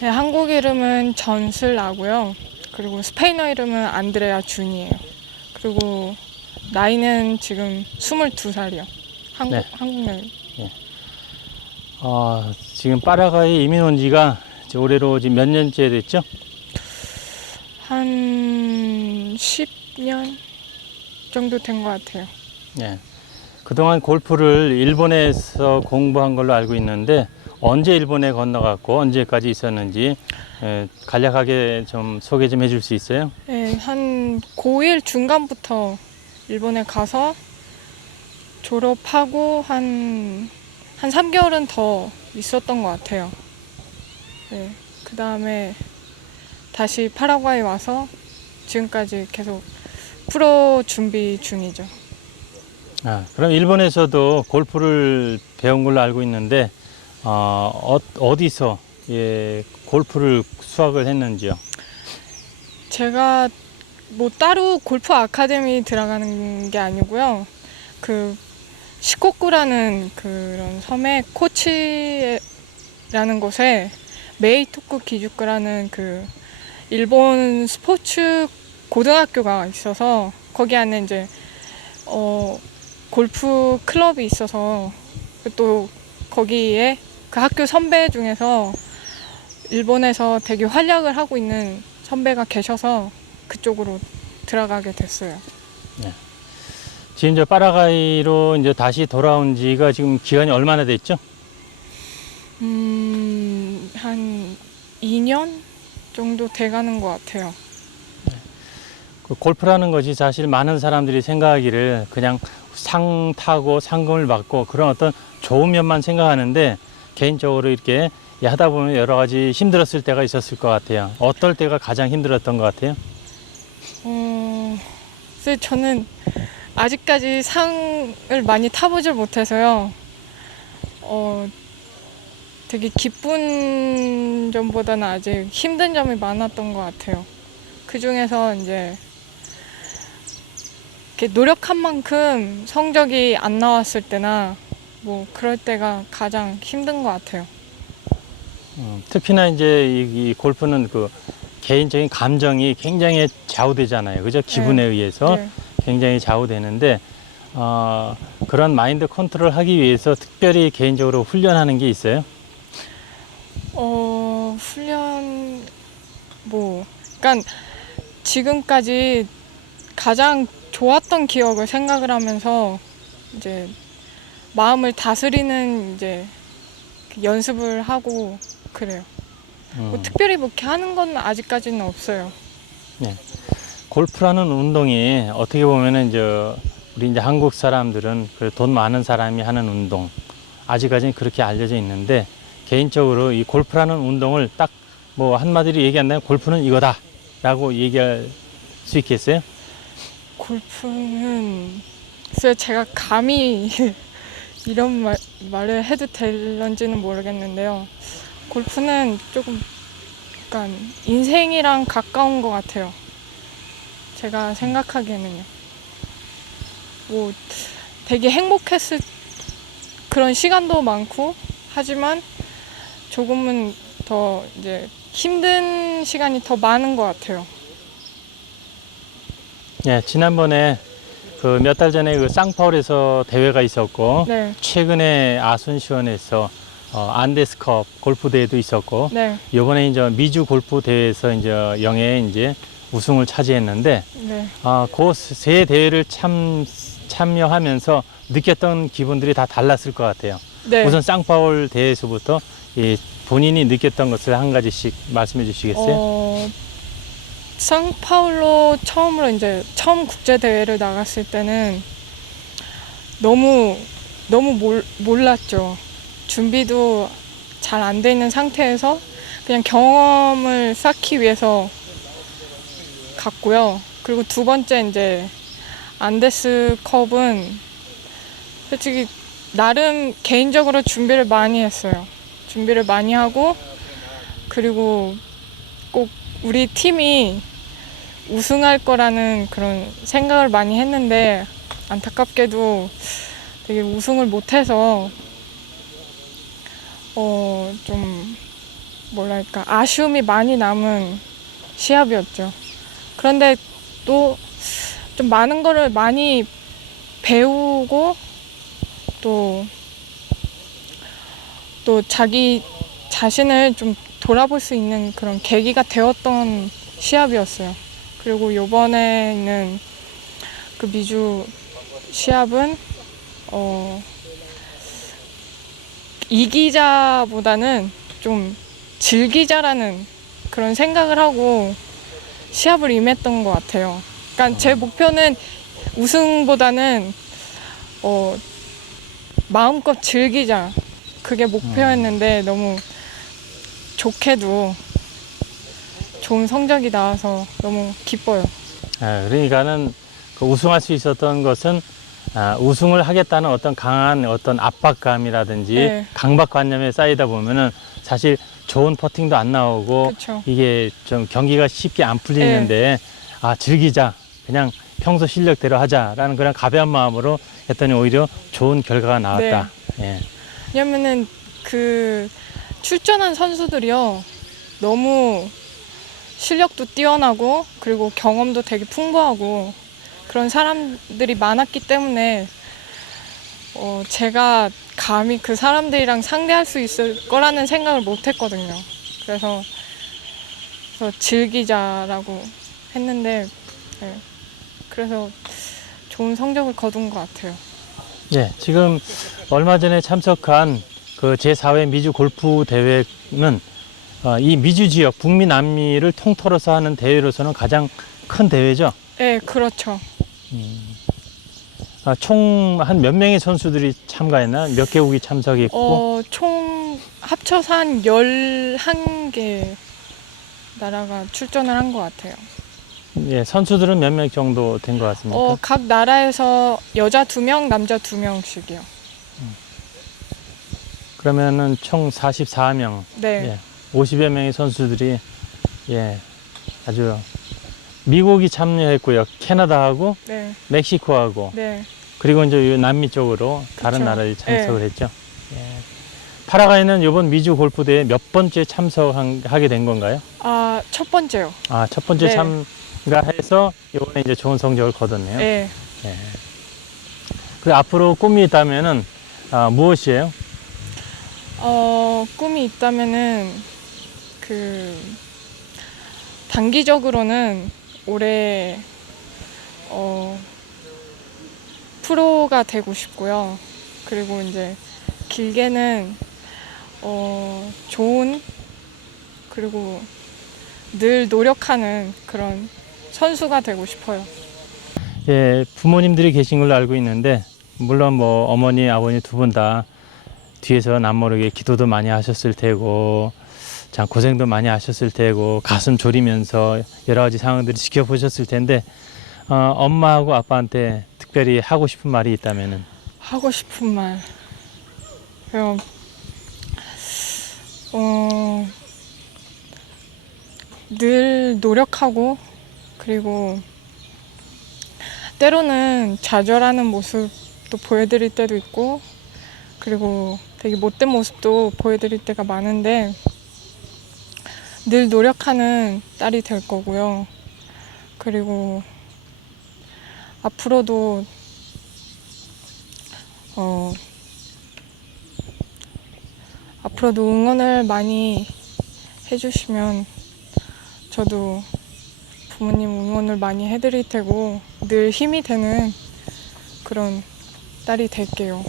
네, 한국 이름은 전슬 나고요. 그리고 스페인어 이름은 안드레아 준이에요. 그리고 나이는 지금 22살이요. 한국 네. 한국 나이. 어, 지금 파라과이 이민 온 지가 이제 올해로 지금 몇 년째 됐죠? 한 10년 정도 된 것 같아요. 네. 그동안 골프를 일본에서 공부한 걸로 알고 있는데 언제 일본에 건너갔고 언제까지 있었는지 에, 간략하게 좀 소개 좀 해줄 수 있어요? 네, 한 고1 중간부터 일본에 가서 졸업하고 한, 한 3개월은 더 있었던 것 같아요. 네, 그 다음에 다시 파라과이 와서 지금까지 계속 프로 준비 중이죠. 아, 그럼 일본에서도 골프를 배운 걸로 알고 있는데 어, 어, 디서 예, 골프를 수학을 했는지요? 제가 뭐 따로 골프 아카데미 들어가는 게 아니고요. 그 시코쿠라는 그런 섬의 코치라는 곳에 메이토쿠 기주쿠라는 그 일본 스포츠 고등학교가 있어서 거기 안에 이제 어 골프 클럽이 있어서 또 거기에 그 학교 선배 중에서 일본에서 되게 활약을 하고 있는 선배가 계셔서 그쪽으로 들어가게 됐어요. 지금 저 파라과이로 이제 다시 돌아온 지가 지금 기간이 얼마나 됐죠? 음, 한 2년 정도 돼가는 것 같아요. 그 골프라는 것이 사실 많은 사람들이 생각하기를 그냥 상 타고 상금을 받고 그런 어떤 좋은 면만 생각하는데 개인적으로 이렇게 하다 보면 여러 가지 힘들었을 때가 있었을 것 같아요. 어떨 때가 가장 힘들었던 것 같아요? 어, 글쎄 저는 아직까지 상을 많이 타보질 못해서요. 어, 되게 기쁜 점보다는 아직 힘든 점이 많았던 것 같아요. 그 중에서 이제 이렇게 노력한 만큼 성적이 안 나왔을 때나 뭐 그럴 때가 가장 힘든 것 같아요. 음, 특히나 이제 이, 이 골프는 그 개인적인 감정이 굉장히 좌우되잖아요. 그죠? 기분에 의해서 네. 굉장히 좌우되는데 어, 그런 마인드 컨트롤 하기 위해서 특별히 개인적으로 훈련하는 게 있어요? 어, 훈련, 뭐, 그러니까 지금까지 가장 좋았던 기억을 생각을 하면서 이제 마음을 다스리는 이제 그 연습을 하고 그래요. 뭐 음. 특별히 뭐 이렇게 하는 건 아직까지는 없어요. 골프라는 운동이 어떻게 보면은 이제 우리 이제 한국 사람들은 그 돈 많은 사람이 하는 운동 아직까지는 그렇게 알려져 있는데 개인적으로 이 골프라는 운동을 딱 뭐 한마디로 얘기한다면 골프는 이거다라고 얘기할 수 있겠어요? 골프는 제가 감히 이런 말, 말을 해도 될런지는 모르겠는데요. 골프는 조금 약간 인생이랑 가까운 것 같아요. 제가 생각하기에는요. 뭐 되게 행복했을 그런 시간도 많고 하지만 조금은 더 이제 힘든 시간이 더 많은 것 같아요. 네, 지난번에 그 몇 달 전에 그 쌍파울에서 대회가 있었고 네, 최근에 아순시원에서 어, 안데스컵 골프 대회도 있었고 네, 이번에 이제 미주 골프 대회에서 이제 영예 이제 우승을 차지했는데 네. 아, 그세 대회를 참 참여하면서 느꼈던 기분들이 다 달랐을 것 같아요. 네. 우선 쌍파울 대회에서부터 이 본인이 느꼈던 것을 한 가지씩 말씀해 주시겠어요? 어, 상파울로 처음으로 이제 처음 국제 대회를 나갔을 때는 너무 너무 몰, 몰랐죠. 준비도 잘 안 돼 있는 상태에서 그냥 경험을 쌓기 위해서 갔고요. 그리고 두 번째 이제 안데스 컵은 솔직히 나름 개인적으로 준비를 많이 했어요. 준비를 많이 하고 그리고 꼭 우리 팀이 우승할 거라는 그런 생각을 많이 했는데 안타깝게도 되게 우승을 못해서 어 좀 뭐랄까 아쉬움이 많이 남은 시합이었죠. 그런데 또 좀 많은 거를 많이 배우고 또 또 자기 자신을 좀 돌아볼 수 있는 그런 계기가 되었던 시합이었어요. 그리고 요번에는 그 미주 시합은 어 이기자보다는 좀 즐기자라는 그런 생각을 하고 시합을 임했던 것 같아요. 그러니까 제 목표는 우승보다는 어 마음껏 즐기자. 그게 목표였는데 너무 좋게도 좋은 성적이 나와서 너무 기뻐요. 아, 그러니까는 그 우승할 수 있었던 것은 아, 우승을 하겠다는 어떤 강한 어떤 압박감이라든지 네. 강박관념에 쌓이다 보면은 사실 좋은 퍼팅도 안 나오고 그렇죠. 이게 좀 경기가 쉽게 안 풀리는데 아 즐기자 그냥 평소 실력대로 하자라는 그런 가벼운 마음으로 했더니 오히려 좋은 결과가 나왔다. 예. 왜냐면은 그 출전한 선수들이요 너무 실력도 뛰어나고 그리고 경험도 되게 풍부하고 그런 사람들이 많았기 때문에 어 제가 감히 그 사람들이랑 상대할 수 있을 거라는 생각을 못 했거든요. 그래서, 그래서 즐기자라고 했는데 네. 그래서 좋은 성적을 거둔 것 같아요. 예, 지금 얼마 전에 참석한 그 제4회 미주 골프 대회는 어, 이 미주 지역 북미 남미를 통틀어서 하는 대회로서는 가장 큰 대회죠. 네, 그렇죠. 아, 총 한 몇 명의 선수들이 참가했나? 몇 개국이 참석했고 어, 총 합쳐서 한 11개 나라가 출전을 한 것 같아요. 예, 선수들은 몇 명 정도 된 것 같습니까? 어, 각 나라에서 여자 2명, 남자 2명씩이요. 그러면은 총 44명, 네. 예, 50여 명의 선수들이 예, 아주 미국이 참여했고요. 캐나다하고 네. 멕시코하고 네. 그리고 이제 이 남미 쪽으로 다른 그쵸. 나라들이 참석을 했죠. 예. 파라과이는 이번 미주 골프 대회 몇 번째 참석하게 된 건가요? 아, 첫 번째요. 아, 첫 번째 네. 참가해서 이번에 이제 좋은 성적을 거뒀네요. 네. 예. 그 앞으로 꿈이 있다면은 아, 무엇이에요? 어, 꿈이 있다면은 그 단기적으로는 올해 어 프로가 되고 싶고요. 그리고 이제 길게는 어 좋은 그리고 늘 노력하는 그런 선수가 되고 싶어요. 예, 부모님들이 계신 걸로 알고 있는데 물론 뭐 어머니, 아버니 두분 다 뒤에서 남모르게 기도도 많이 하셨을 테고 참 고생도 많이 하셨을 테고 가슴 졸이면서 여러 가지 상황들을 지켜보셨을 텐데 어, 엄마하고 아빠한테 특별히 하고 싶은 말이 있다면은 하고 싶은 말. 그냥, 어, 늘 노력하고, 그리고 때로는 좌절하는 모습도 보여드릴 때도 있고, 그리고 되게 못된 모습도 보여드릴 때가 많은데, 늘 노력하는 딸이 될 거고요. 그리고 앞으로도 어, 앞으로도 응원을 많이 해주시면 저도 부모님 응원을 많이 해드릴 테고 늘 힘이 되는 그런 딸이 될게요.